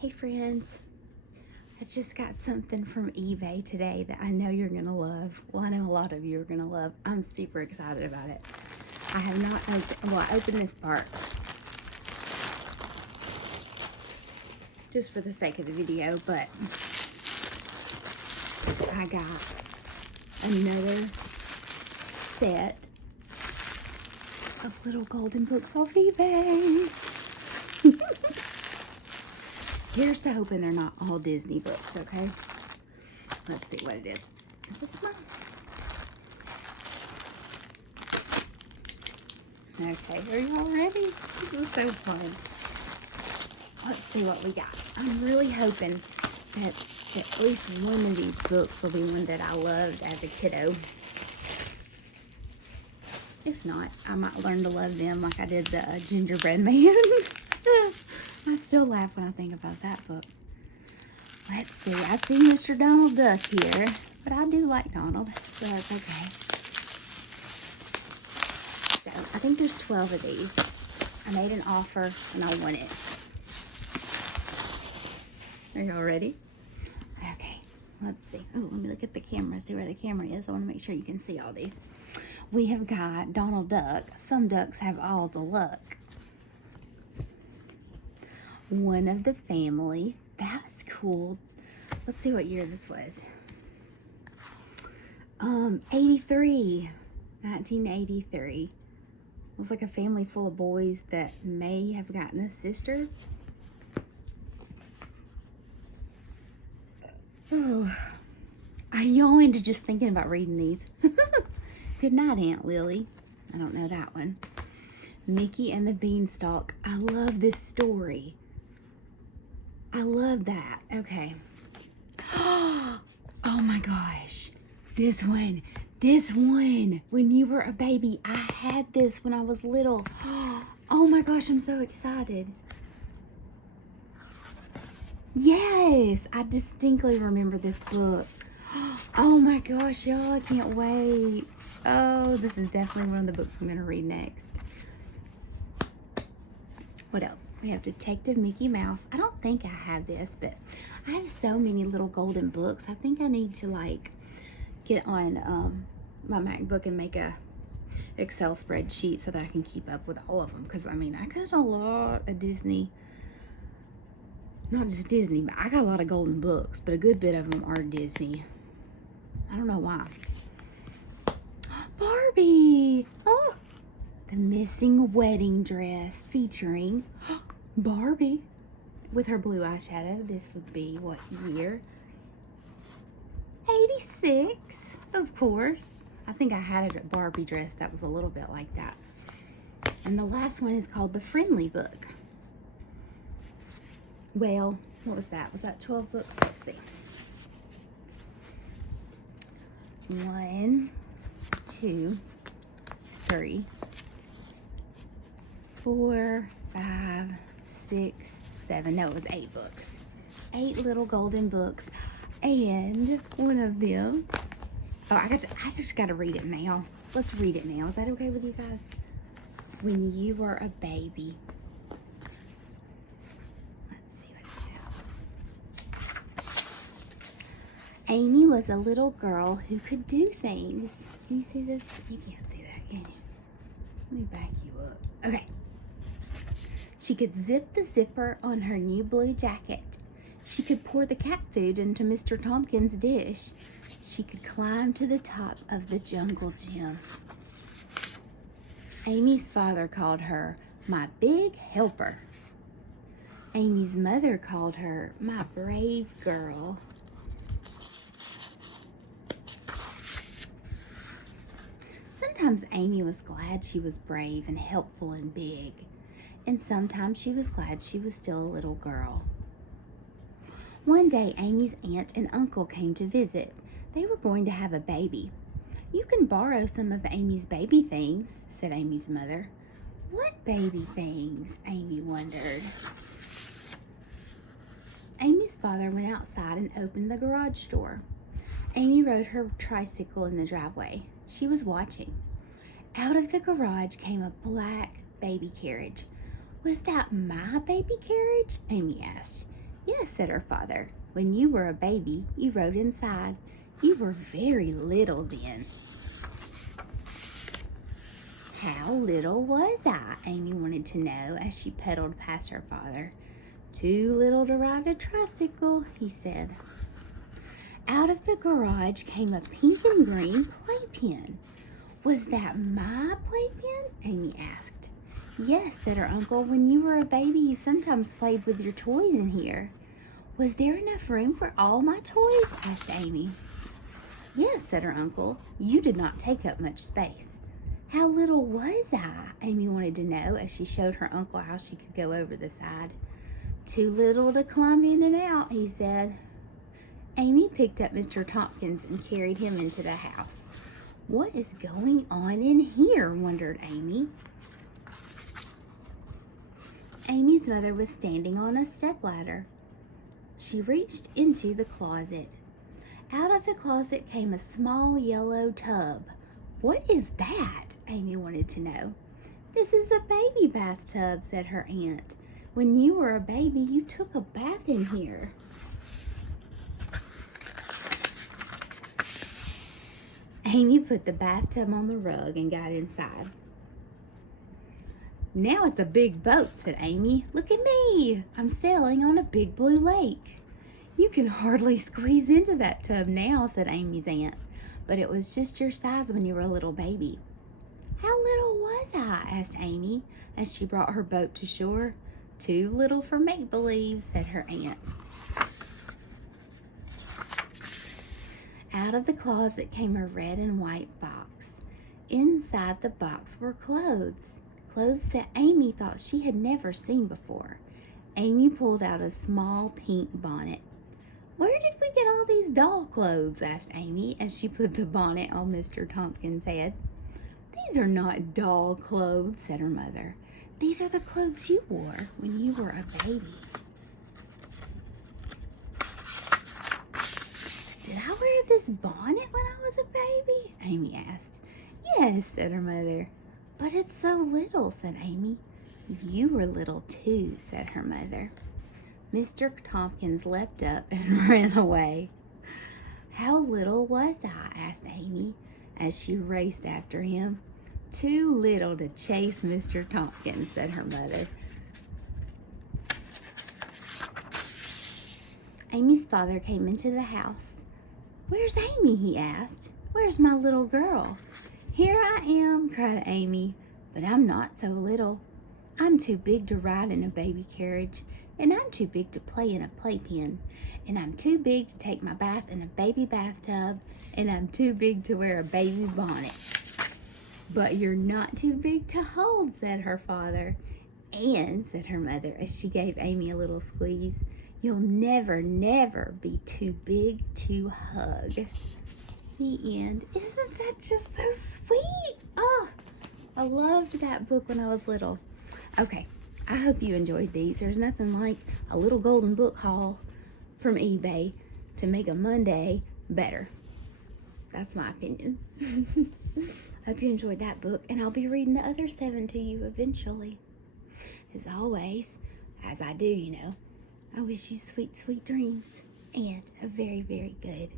Hey friends, I just got something from eBay today that I know you're gonna love. Well, I know a lot of you are gonna love. I'm super excited about it. I have not opened, well, I opened this part just for the sake of the video, but I got another set of little golden books off eBay. Here's to hoping they're not all Disney books, okay? Let's see what it is. Is this mine? Okay, are you all ready? This is so fun. Let's see what we got. I'm really hoping that at least one of these books will be one that I loved as a kiddo. If not, I might learn to love them like I did the Gingerbread Man. I still laugh when I think about that book. Let's see. I see Mr. Donald Duck here, but I do like Donald, so that's okay. So, I think there's 12 of these. I made an offer and I won it. Are y'all ready? Okay, let's see. Oh, let me look at the camera, see where the camera is. I want to make sure you can see all these. We have got Donald Duck. Some ducks have all the luck. One of the family. That's cool. Let's see what year this was. 1983. Looks like a family full of boys that may have gotten a sister. Oh, I yawned just thinking about reading these. Goodnight, Aunt Lily. I don't know that one. Mickey and the Beanstalk. I love this story. I love that. Okay. Oh my gosh. This one. When you were a baby, I had this when I was little. Oh my gosh, I'm so excited. Yes, I distinctly remember this book. Oh my gosh, y'all, I can't wait. Oh, this is definitely one of the books I'm going to read next. What else? We have Detective Mickey Mouse. I don't think I have this, but I have so many little golden books. I think I need to like get on my MacBook and make a Excel spreadsheet so that I can keep up with all of them. Because I mean, I got a lot of Disney, not just Disney, but I got a lot of golden books, but a good bit of them are Disney. I don't know why. Barbie! Oh! The Missing Wedding Dress featuring Barbie with her blue eyeshadow. This would be what year? 86, of course. I think I had a Barbie dress that was a little bit like that. And the last one is called The Friendly Book. Well, what was that? Was that 12 books? Let's see. 1, 2, 3, 4, 5, 6, 7. No, it was 8 books. 8 little golden books. And one of them. Oh, I just got to read it now. Let's read it now. Is that okay with you guys? When you were a baby. Let's see what it says. Amy was a little girl who could do things. Can you see this? You can't see that, can you? Let me back you up. Okay. She could zip the zipper on her new blue jacket. She could pour the cat food into Mr. Tompkins' dish. She could climb to the top of the jungle gym. Amy's father called her my big helper. Amy's mother called her my brave girl. Sometimes Amy was glad she was brave and helpful and big, and sometimes she was glad she was still a little girl. One day, Amy's aunt and uncle came to visit. They were going to have a baby. "You can borrow some of Amy's baby things," said Amy's mother. "What baby things?" Amy wondered. Amy's father went outside and opened the garage door. Amy rode her tricycle in the driveway. She was watching. Out of the garage came a black baby carriage. "Was that my baby carriage?" Amy asked. Yes, said her father. When you were a baby, you rode inside. You were very little then. How little was I? Amy wanted to know as she pedaled past her father. Too little to ride a tricycle, he said. Out of the garage came a pink and green playpen. Was that my playpen? Amy asked. Yes, said her uncle. When you were a baby, you sometimes played with your toys in here. Was there enough room for all my toys? Asked Amy. Yes, said her uncle. You did not take up much space. How little was I? Amy wanted to know as she showed her uncle how she could go over the side. Too little to climb in and out, he said. Amy picked up Mr. Tompkins and carried him into the house. What is going on in here? Wondered Amy. Amy's mother was standing on a stepladder. She reached into the closet. Out of the closet came a small yellow tub. What is that? Amy wanted to know. This is a baby bathtub, said her aunt. When you were a baby, you took a bath in here. Amy put the bathtub on the rug and got inside. Now it's a big boat, said Amy. Look at me. I'm sailing on a big blue lake. You can hardly squeeze into that tub now, said Amy's aunt. But it was just your size when you were a little baby. How little was I? Asked Amy as she brought her boat to shore. Too little for make-believe, said her aunt. Out of the closet came a red and white box. Inside the box were clothes. Clothes that Amy thought she had never seen before. Amy pulled out a small pink bonnet. Where did we get all these doll clothes? Asked Amy as she put the bonnet on Mr. Tompkins' head. These are not doll clothes, said her mother. These are the clothes you wore when you were a baby. Did I wear this bonnet when I was a baby? Amy asked. Yes, said her mother. But it's so little, said Amy. You were little too, said her mother. Mr. Tompkins leapt up and ran away. How little was I? Asked Amy as she raced after him. Too little to chase Mr. Tompkins, said her mother. Amy's father came into the house. Where's Amy? He asked. Where's my little girl? Here I am, cried Amy, but I'm not so little. I'm too big to ride in a baby carriage, and I'm too big to play in a playpen, and I'm too big to take my bath in a baby bathtub, and I'm too big to wear a baby bonnet. But you're not too big to hold, said her father. And, said her mother as she gave Amy a little squeeze, you'll never, never be too big to hug. The end. Isn't that just so sweet? Oh, I loved that book when I was little. Okay, I hope you enjoyed these. There's nothing like a little golden book haul from eBay to make a Monday better. That's my opinion. Hope you enjoyed that book, and I'll be reading the other 7 to you eventually. As always, as I do, I wish you sweet, sweet dreams and a very, very good